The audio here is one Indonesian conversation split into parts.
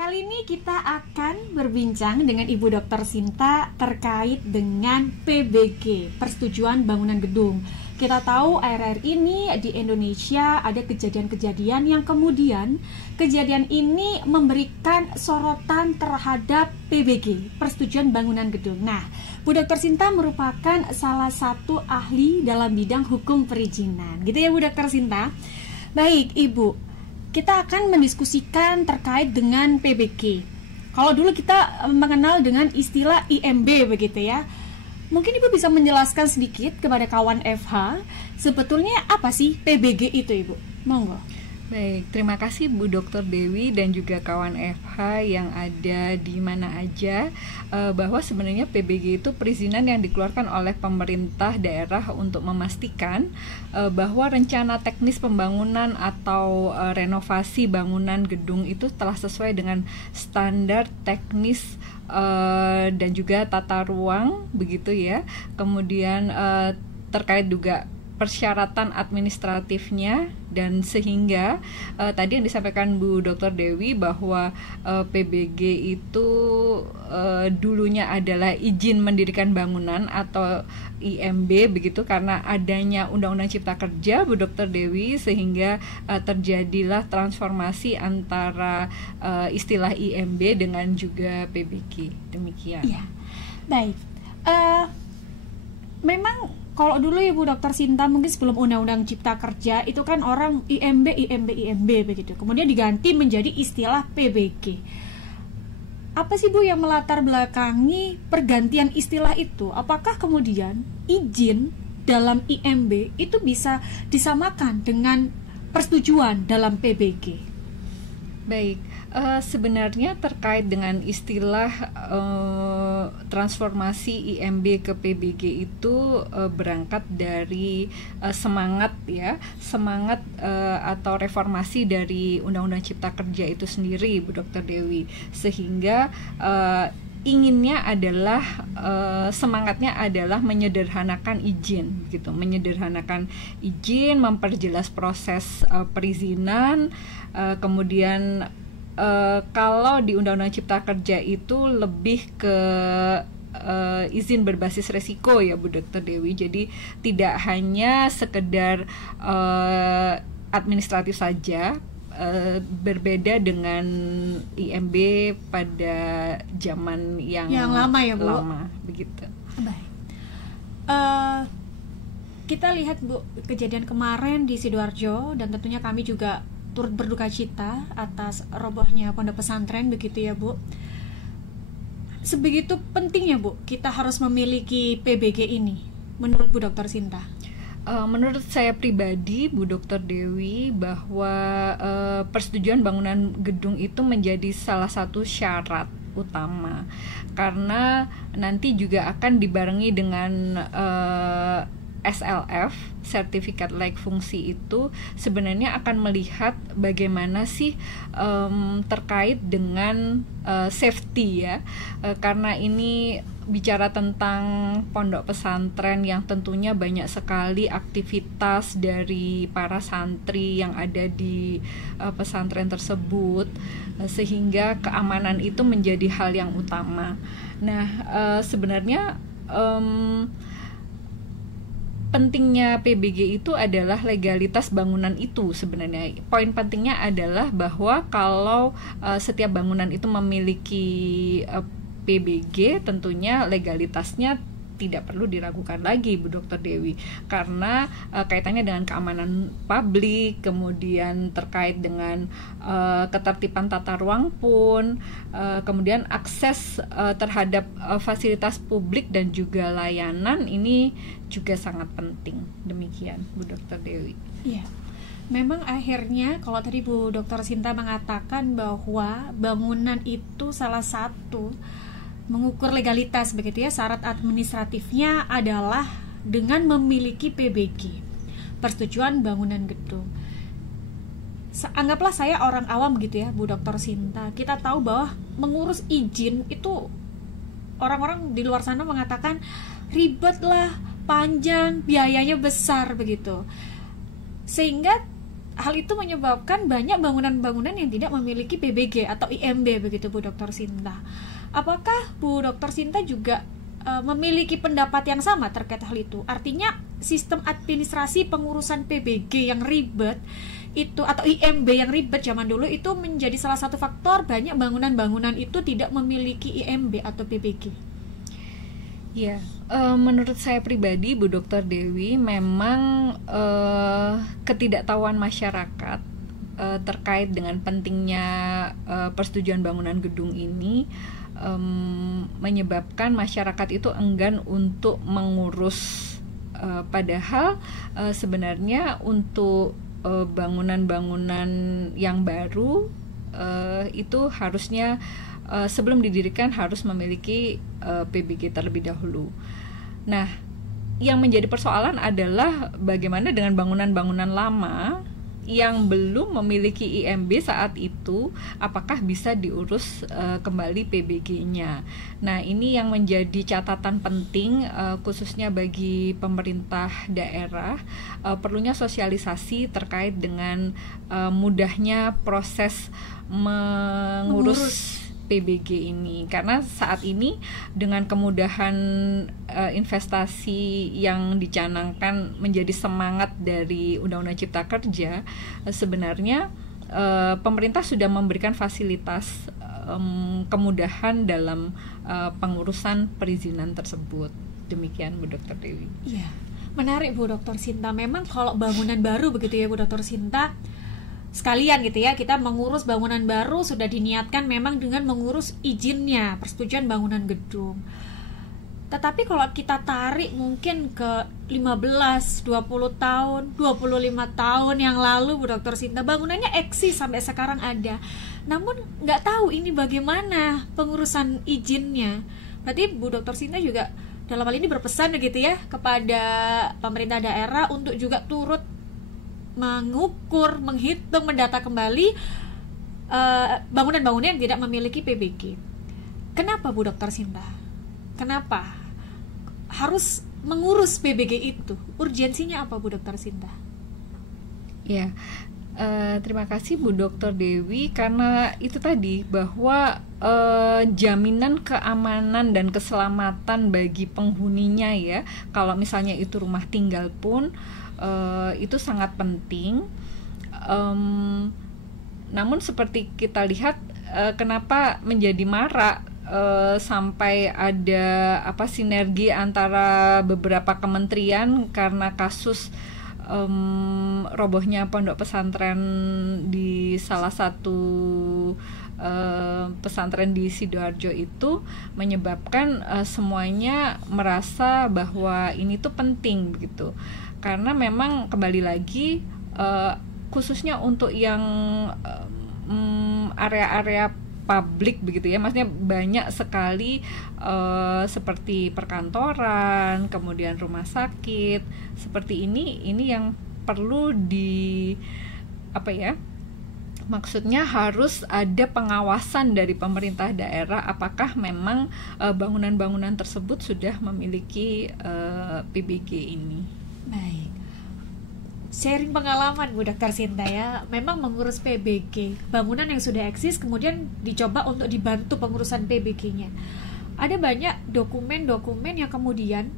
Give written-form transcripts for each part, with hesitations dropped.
Kali ini kita akan berbincang dengan Ibu Dr. Sinta terkait dengan PBG, Persetujuan Bangunan Gedung. Kita tahu akhir-akhir ini di Indonesia ada kejadian-kejadian yang kemudian kejadian ini memberikan sorotan terhadap PBG, Persetujuan Bangunan Gedung. Nah, Bu Dr. Sinta merupakan salah satu ahli dalam bidang hukum perizinan. Gitu ya Bu Dr. Sinta? Baik, Ibu. Kita akan mendiskusikan terkait dengan PBG. Kalau dulu kita mengenal dengan istilah IMB begitu ya. Mungkin Ibu bisa menjelaskan sedikit kepada kawan FH, sebetulnya apa sih PBG itu Ibu? Monggo. Baik, terima kasih Bu Dr. Dewi dan juga kawan FH yang ada di mana aja, bahwa sebenarnya PBG itu perizinan yang dikeluarkan oleh pemerintah daerah untuk memastikan bahwa rencana teknis pembangunan atau renovasi bangunan gedung itu telah sesuai dengan standar teknis dan juga tata ruang begitu ya. Kemudian terkait juga persyaratan administratifnya, dan sehingga tadi yang disampaikan Bu Dr. Dewi bahwa PBG itu dulunya adalah izin mendirikan bangunan atau IMB begitu, karena adanya Undang-Undang Cipta Kerja Bu Dr. Dewi, sehingga terjadilah transformasi antara istilah IMB dengan juga PBG. Demikian. Iya. Baik. Memang kalau dulu Ibu Dr. Sinta mungkin sebelum Undang-Undang Cipta Kerja itu kan orang IMB begitu. Kemudian diganti menjadi istilah PBG. Apa sih Bu yang melatar belakangi pergantian istilah itu? Apakah kemudian izin dalam IMB itu bisa disamakan dengan persetujuan dalam PBG? Baik, sebenarnya terkait dengan istilah transformasi IMB ke PBG itu berangkat dari semangat atau reformasi dari Undang-Undang Cipta Kerja itu sendiri Bu Dr. Dewi, sehingga inginnya adalah semangatnya adalah menyederhanakan izin gitu, menyederhanakan izin, memperjelas proses perizinan. Kemudian kalau di Undang-Undang Cipta Kerja itu lebih ke izin berbasis resiko ya Bu Dr. Dewi. Jadi tidak hanya sekedar administratif saja, berbeda dengan IMB pada zaman yang lama ya Bu. Lama begitu. Baik. Kita lihat Bu kejadian kemarin di Sidoarjo, dan tentunya kami juga turut berduka cita atas robohnya pondok pesantren begitu ya Bu. Sebegitu pentingnya Bu kita harus memiliki PBG ini menurut Bu Dr. Sinta? Menurut saya pribadi Bu Dr. Dewi, bahwa persetujuan bangunan gedung itu menjadi salah satu syarat utama, karena nanti juga akan dibarengi dengan SLF, sertifikat layak fungsi, itu sebenarnya akan melihat bagaimana sih terkait dengan safety ya, karena ini bicara tentang pondok pesantren yang tentunya banyak sekali aktivitas dari para santri yang ada di pesantren tersebut, sehingga keamanan itu menjadi hal yang utama. Nah, sebenarnya pentingnya PBG itu adalah legalitas bangunan itu sebenarnya. Poin pentingnya adalah bahwa kalau setiap bangunan itu memiliki PBG, tentunya legalitasnya tidak perlu diragukan lagi Bu Dr. Dewi, karena kaitannya dengan keamanan publik, kemudian terkait dengan ketertiban tata ruang pun, kemudian akses terhadap fasilitas publik dan juga layanan ini juga sangat penting. Demikian Bu Dr. Dewi. Iya. Memang akhirnya kalau tadi Bu Dr. Sinta mengatakan bahwa bangunan itu salah satu mengukur legalitas begitu ya, syarat administratifnya adalah dengan memiliki PBG, persetujuan bangunan gedung. Anggaplah saya orang awam gitu ya Bu Dr. Sinta, kita tahu bahwa mengurus izin itu orang-orang di luar sana mengatakan ribet lah, panjang, biayanya besar begitu, sehingga hal itu menyebabkan banyak bangunan-bangunan yang tidak memiliki PBG atau IMB begitu Bu Dr. Sinta. Apakah Bu Dr. Sinta juga memiliki pendapat yang sama terkait hal itu? Artinya sistem administrasi pengurusan PBG yang ribet itu atau IMB yang ribet zaman dulu itu menjadi salah satu faktor banyak bangunan-bangunan itu tidak memiliki IMB atau PBG. Ya, menurut saya pribadi Bu Dr. Dewi, memang ketidaktahuan masyarakat terkait dengan pentingnya persetujuan bangunan gedung ini menyebabkan masyarakat itu enggan untuk mengurus, padahal sebenarnya untuk bangunan-bangunan yang baru itu harusnya sebelum didirikan harus memiliki PBG terlebih dahulu. Nah, yang menjadi persoalan adalah bagaimana dengan bangunan-bangunan lama yang belum memiliki IMB saat itu, apakah bisa diurus kembali PBG-nya. Nah, ini yang menjadi catatan penting khususnya bagi pemerintah daerah, perlunya sosialisasi terkait dengan mudahnya proses mengurus PBG ini, karena saat ini dengan kemudahan investasi yang dicanangkan menjadi semangat dari Undang-Undang Cipta Kerja, sebenarnya pemerintah sudah memberikan fasilitas kemudahan dalam pengurusan perizinan tersebut. Demikian Bu Dr. Dewi. Iya, menarik Bu Dr. Sinta. Memang kalau bangunan baru begitu ya Bu Dr. Sinta, sekalian gitu ya, kita mengurus bangunan baru sudah diniatkan memang dengan mengurus izinnya, persetujuan bangunan gedung. Tetapi kalau kita tarik mungkin ke 15, 20 tahun, 25 tahun yang lalu Bu Dr. Sinta, bangunannya eksis sampai sekarang ada. Namun nggak tahu ini bagaimana pengurusan izinnya. Berarti Bu Dr. Sinta juga dalam hal ini berpesan begitu ya kepada pemerintah daerah untuk juga turut mengukur, menghitung, mendata kembali bangunan-bangunan yang tidak memiliki PBG. Kenapa Bu Dr. Sinta? Kenapa harus mengurus PBG itu? Urgensinya apa Bu Dr. Sinta? Ya, terima kasih Bu Dr. Dewi, karena itu tadi bahwa jaminan keamanan dan keselamatan bagi penghuninya ya, kalau misalnya itu rumah tinggal pun itu sangat penting. Namun seperti kita lihat, kenapa menjadi marak sampai ada sinergi antara beberapa kementerian karena kasus robohnya pondok pesantren di salah satu pesantren di Sidoarjo itu menyebabkan semuanya merasa bahwa ini tuh penting begitu. Karena memang kembali lagi khususnya untuk yang area-area publik begitu ya, maksudnya banyak sekali seperti perkantoran, kemudian rumah sakit seperti ini yang perlu maksudnya harus ada pengawasan dari pemerintah daerah apakah memang bangunan-bangunan tersebut sudah memiliki PBG ini. Baik, sharing pengalaman Bu Dr. Sinta ya, memang mengurus PBG bangunan yang sudah eksis kemudian dicoba untuk dibantu pengurusan PBG-nya. Ada banyak dokumen-dokumen yang kemudian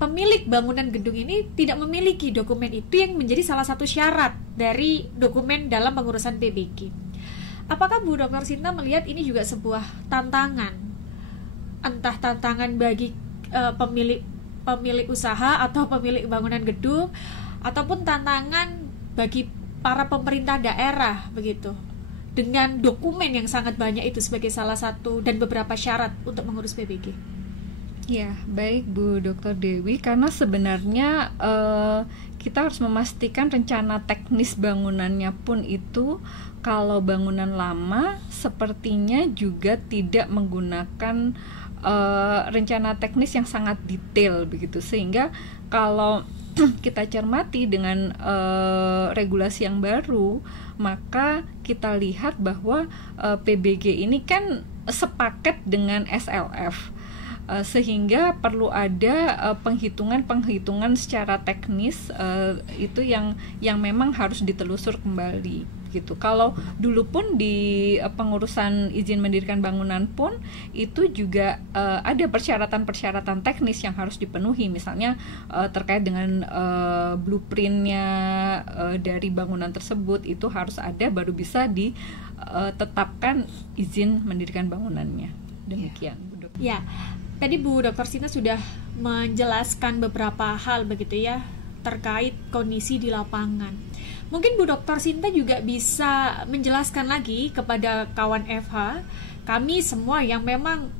pemilik bangunan gedung ini tidak memiliki dokumen itu, yang menjadi salah satu syarat dari dokumen dalam pengurusan PBG. Apakah Bu Dr. Sinta melihat ini juga sebuah tantangan, entah tantangan bagi pemilik usaha atau pemilik bangunan gedung, ataupun tantangan bagi para pemerintah daerah begitu, dengan dokumen yang sangat banyak itu sebagai salah satu dan beberapa syarat untuk mengurus PBG? Ya, baik Bu Dr. Dewi, karena sebenarnya kita harus memastikan rencana teknis bangunannya pun itu, kalau bangunan lama sepertinya juga tidak menggunakan rencana teknis yang sangat detail begitu, sehingga kalau kita cermati dengan regulasi yang baru, maka kita lihat bahwa PBG ini kan sepaket dengan SLF. sehingga perlu ada penghitungan secara teknis itu yang memang harus ditelusur kembali gitu. Kalau dulu pun di pengurusan izin mendirikan bangunan pun itu juga ada persyaratan-persyaratan teknis yang harus dipenuhi, misalnya terkait dengan blueprintnya dari bangunan tersebut itu harus ada, baru bisa ditetapkan izin mendirikan bangunannya. Demikian, Bu Dok. Ya, tadi Bu Dr. Sinta sudah menjelaskan beberapa hal begitu ya terkait kondisi di lapangan. Mungkin Bu Dr. Sinta juga bisa menjelaskan lagi kepada kawan FH, kami semua yang memang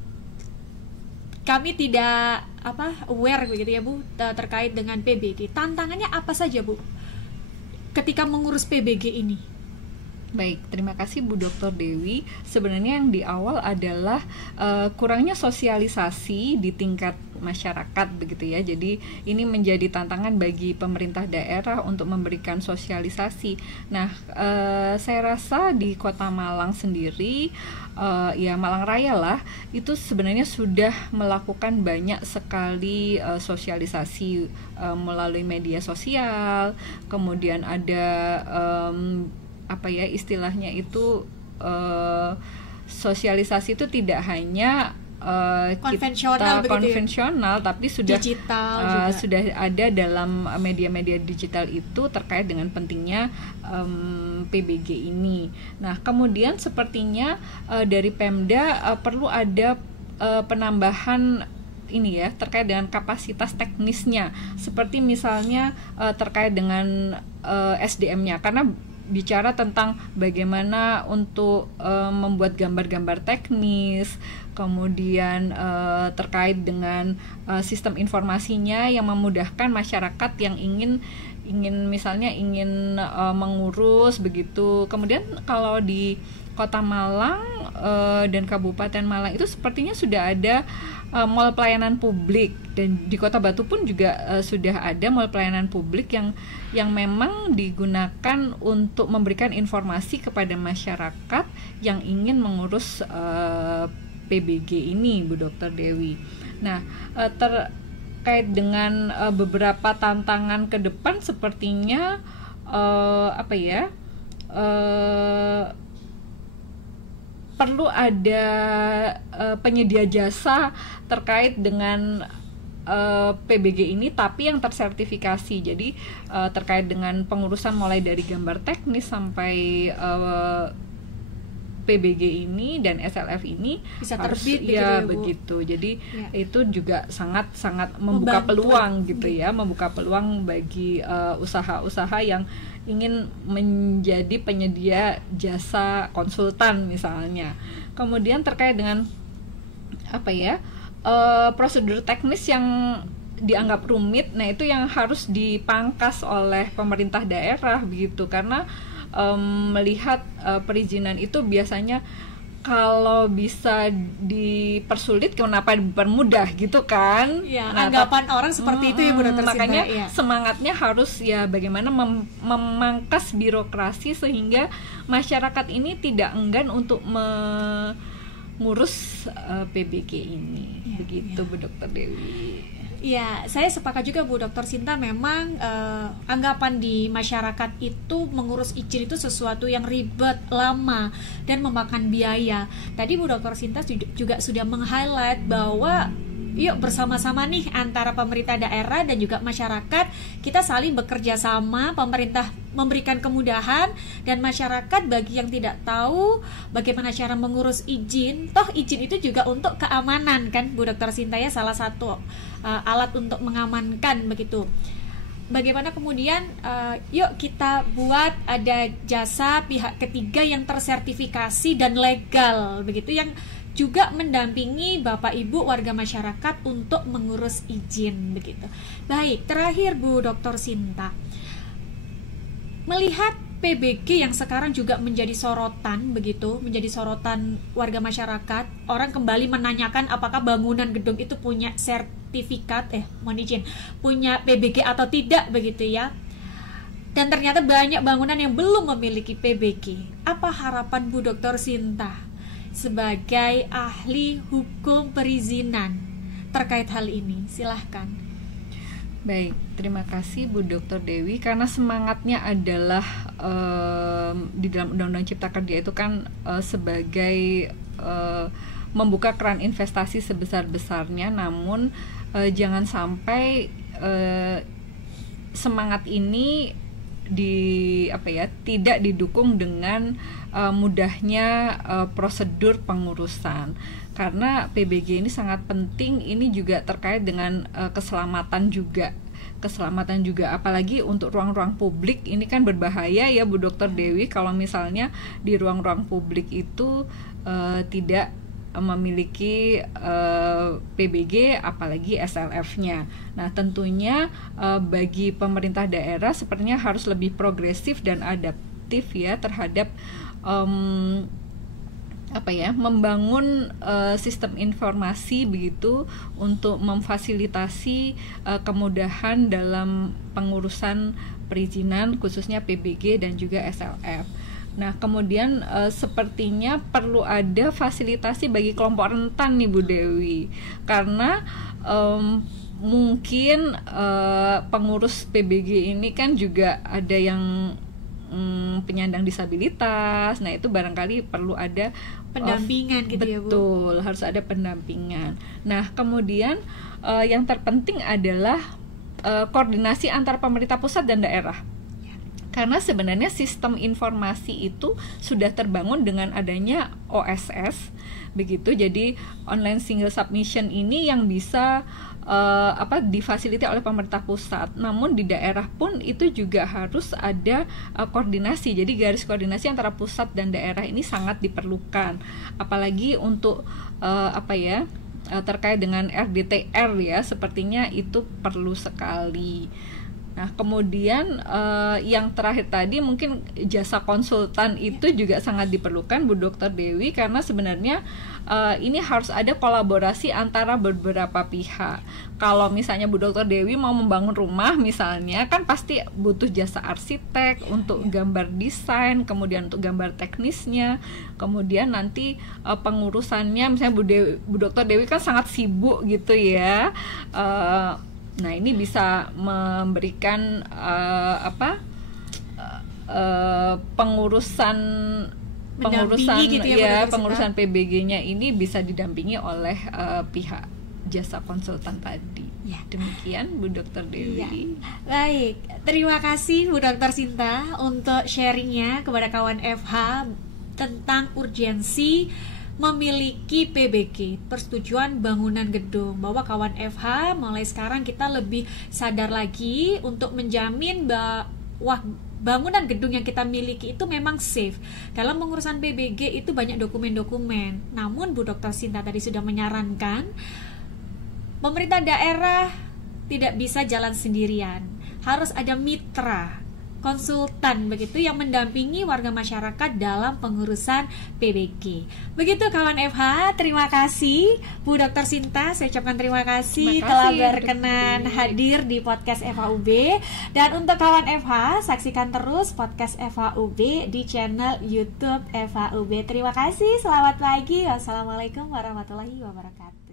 kami tidak aware begitu ya Bu terkait dengan PBG. Tantangannya apa saja Bu ketika mengurus PBG ini? Baik, terima kasih Bu Dr. Dewi. Sebenarnya yang di awal adalah kurangnya sosialisasi di tingkat masyarakat begitu ya. Jadi ini menjadi tantangan bagi pemerintah daerah untuk memberikan sosialisasi. Nah, saya rasa di Kota Malang sendiri, ya Malang Raya lah, itu sebenarnya sudah melakukan banyak sekali sosialisasi melalui media sosial. Kemudian ada istilahnya itu sosialisasi itu tidak hanya konvensional tapi sudah digital sudah ada dalam media-media digital itu terkait dengan pentingnya PBG ini. Nah, kemudian sepertinya dari Pemda perlu ada penambahan ini ya terkait dengan kapasitas teknisnya, seperti misalnya terkait dengan SDM-nya, karena bicara tentang bagaimana untuk membuat gambar-gambar teknis, kemudian terkait dengan sistem informasinya yang memudahkan masyarakat yang ingin mengurus begitu. Kemudian kalau di Kota Malang dan Kabupaten Malang itu sepertinya sudah ada mall pelayanan publik, dan di Kota Batu pun juga sudah ada mall pelayanan publik yang memang digunakan untuk memberikan informasi kepada masyarakat yang ingin mengurus PBG ini, Bu Dr. Dewi. Nah, terkait dengan beberapa tantangan ke depan sepertinya perlu ada penyedia jasa terkait dengan PBG ini tapi yang tersertifikasi. Jadi terkait dengan pengurusan mulai dari gambar teknis sampai PBG ini dan SLF ini bisa harus terbit begitu. Jadi itu juga sangat membuka peluang gitu ya, membuka peluang bagi usaha-usaha yang ingin menjadi penyedia jasa konsultan misalnya. Kemudian terkait dengan prosedur teknis yang dianggap rumit, nah itu yang harus dipangkas oleh pemerintah daerah begitu, karena melihat perizinan itu biasanya kalau bisa dipersulit kenapa dipermudah gitu kan ya, nah, anggapan orang seperti itu ya Bu Dr. Makanya Sinta, semangatnya harus ya bagaimana memangkas birokrasi sehingga masyarakat ini tidak enggan untuk mengurus PBG ini begitu Bu Dr. Dewi. Ya, saya sepakat juga Bu Dr. Sinta, memang anggapan di masyarakat itu mengurus izin itu sesuatu yang ribet, lama, dan memakan biaya. Tadi Bu Dr. Sinta juga sudah meng-highlight bahwa yuk bersama-sama nih antara pemerintah daerah dan juga masyarakat, kita saling bekerja sama, pemerintah memberikan kemudahan dan masyarakat bagi yang tidak tahu bagaimana cara mengurus izin. Toh izin itu juga untuk keamanan kan Bu Dr. Sinta ya, salah satu alat untuk mengamankan begitu. Bagaimana kemudian yuk kita buat ada jasa pihak ketiga yang tersertifikasi dan legal begitu, yang juga mendampingi Bapak Ibu warga masyarakat untuk mengurus izin begitu. Baik, terakhir Bu Dr. Sinta, melihat PBG yang sekarang juga menjadi sorotan begitu, menjadi sorotan warga masyarakat, orang kembali menanyakan apakah bangunan gedung itu punya sertifikat punya PBG atau tidak begitu ya. Dan ternyata banyak bangunan yang belum memiliki PBG. Apa harapan Bu Dr. Sinta sebagai ahli hukum perizinan terkait hal ini. Silahkan. Baik, terima kasih Bu Dr. Dewi, karena semangatnya adalah di dalam Undang-Undang Cipta Kerja itu kan sebagai membuka keran investasi sebesar-besarnya, namun jangan sampai semangat ini tidak didukung dengan mudahnya prosedur pengurusan, karena PBG ini sangat penting. Ini juga terkait dengan keselamatan juga, apalagi untuk ruang-ruang publik. Ini kan berbahaya ya Bu Dr. Dewi kalau misalnya di ruang-ruang publik itu tidak memiliki PBG apalagi SLF-nya. Nah, tentunya bagi pemerintah daerah sepertinya harus lebih progresif dan adaptif ya terhadap membangun sistem informasi begitu untuk memfasilitasi kemudahan dalam pengurusan perizinan khususnya PBG dan juga SLF. Nah, kemudian sepertinya perlu ada fasilitasi bagi kelompok rentan nih Bu Dewi, karena mungkin pengurus PBG ini kan juga ada yang penyandang disabilitas. Nah, itu barangkali perlu ada pendampingan gitu ya Bu. Betul, harus ada pendampingan. Nah, kemudian yang terpenting adalah koordinasi antara pemerintah pusat dan daerah. Karena sebenarnya sistem informasi itu sudah terbangun dengan adanya OSS begitu. Jadi online single submission ini yang bisa difasilitasi oleh pemerintah pusat. Namun di daerah pun itu juga harus ada koordinasi. Jadi garis koordinasi antara pusat dan daerah ini sangat diperlukan. Apalagi untuk terkait dengan RDTR ya, sepertinya itu perlu sekali. Nah, kemudian yang terakhir tadi mungkin jasa konsultan itu juga sangat diperlukan Bu Dr. Dewi, karena sebenarnya ini harus ada kolaborasi antara beberapa pihak. Kalau misalnya Bu Dr. Dewi mau membangun rumah misalnya, kan pasti butuh jasa arsitek untuk gambar desain, kemudian untuk gambar teknisnya, kemudian nanti pengurusannya misalnya Bu Dr. Dewi kan sangat sibuk gitu ya. Nah, ini bisa memberikan pengurusan gitu ya, pengurusan PBG-nya ini bisa didampingi oleh pihak jasa konsultan tadi. Ya, demikian Bu Dr. Dewi. Ya. Baik, terima kasih Bu Dr. Sinta untuk sharingnya kepada kawan FH tentang urgensi memiliki PBG, persetujuan bangunan gedung, bahwa kawan FH mulai sekarang kita lebih sadar lagi untuk menjamin bahwa bangunan gedung yang kita miliki itu memang safe. Dalam pengurusan PBG itu banyak dokumen-dokumen. Namun Bu Dr. Sinta tadi sudah menyarankan pemerintah daerah tidak bisa jalan sendirian. Harus ada mitra konsultan begitu yang mendampingi warga masyarakat dalam pengurusan PBG. Begitu kawan FH, terima kasih Bu Dr. Sinta, saya ucapkan terima kasih telah berkenan hadir di podcast FHUB. Dan untuk kawan FH, saksikan terus podcast FHUB di channel YouTube FHUB. Terima kasih, selamat pagi. Wassalamualaikum warahmatullahi wabarakatuh.